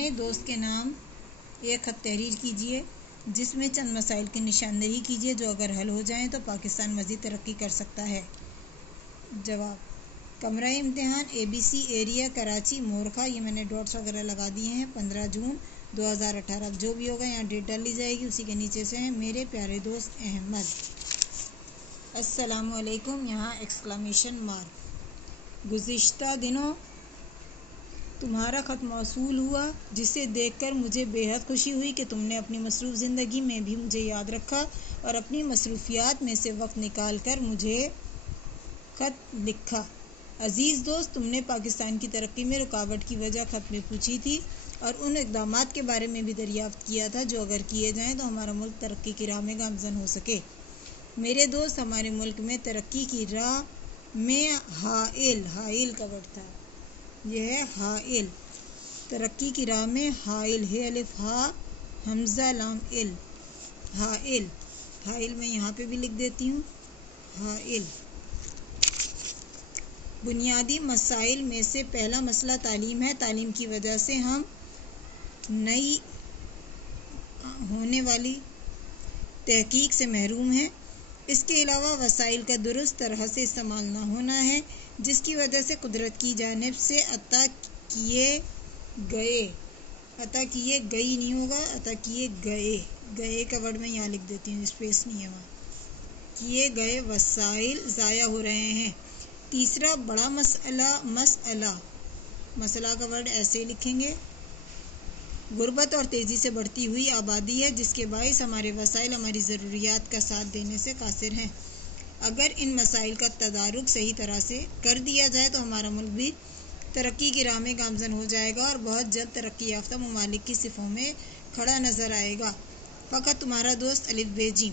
اپنے دوست کے نام ایک خط تحریر کیجیے جس میں چند مسائل کی نشاندہی کیجیے جو اگر حل ہو جائیں تو پاکستان مزید ترقی کر سکتا ہے۔ جواب: کمرہ امتحان ABC ایریا کراچی مورخہ، یہ میں نے ڈاٹس وغیرہ لگا دیے ہیں، 15 جون 2018۔ اب جو بھی ہوگا یہاں ڈیٹ ڈال لی جائے گی، اسی کے نیچے سے ہیں میرے پیارے دوست احمد۔ السلام علیکم، یہاں ایکسکلیمیشن مارک۔ گزشتہ دنوں تمہارا خط موصول ہوا جسے دیکھ کر مجھے بے حد خوشی ہوئی کہ تم نے اپنی مصروف زندگی میں بھی مجھے یاد رکھا اور اپنی مصروفیات میں سے وقت نکال کر مجھے خط لکھا۔ عزیز دوست، تم نے پاکستان کی ترقی میں رکاوٹ کی وجہ خط میں پوچھی تھی اور ان اقدامات کے بارے میں بھی دریافت کیا تھا جو اگر کیے جائیں تو ہمارا ملک ترقی کی راہ میں گامزن ہو سکے۔ میرے دوست، ہمارے ملک میں ترقی کی راہ میں حائل کا ورڈ تھا، یہ ہے حائل، ترقی کی راہ میں حائل ہے، الف ہا حمزہ لام ال، حائل میں یہاں پہ بھی لکھ دیتی ہوں، حائل۔ بنیادی مسائل میں سے پہلا مسئلہ تعلیم ہے۔ تعلیم کی وجہ سے ہم نئی ہونے والی تحقیق سے محروم ہیں۔ اس کے علاوہ وسائل کا درست طرح سے استعمال نہ ہونا ہے جس کی وجہ سے قدرت کی جانب سے عطا کیے گئی نہیں ہوگا، عطا کیے گئے کا ورڈ میں یہاں لکھ دیتی ہوں، اسپیس نہیں ہے وہاں، کیے گئے وسائل ضائع ہو رہے ہیں۔ تیسرا بڑا مسئلہ کا ورڈ ایسے لکھیں گے، غربت اور تیزی سے بڑھتی ہوئی آبادی ہے جس کے باعث ہمارے وسائل ہماری ضروریات کا ساتھ دینے سے قاصر ہیں۔ اگر ان مسائل کا تدارک صحیح طرح سے کر دیا جائے تو ہمارا ملک بھی ترقی کی راہ میں گامزن ہو جائے گا اور بہت جلد ترقی یافتہ ممالک کی صفوں میں کھڑا نظر آئے گا۔ فقط تمہارا دوست الف ب ج۔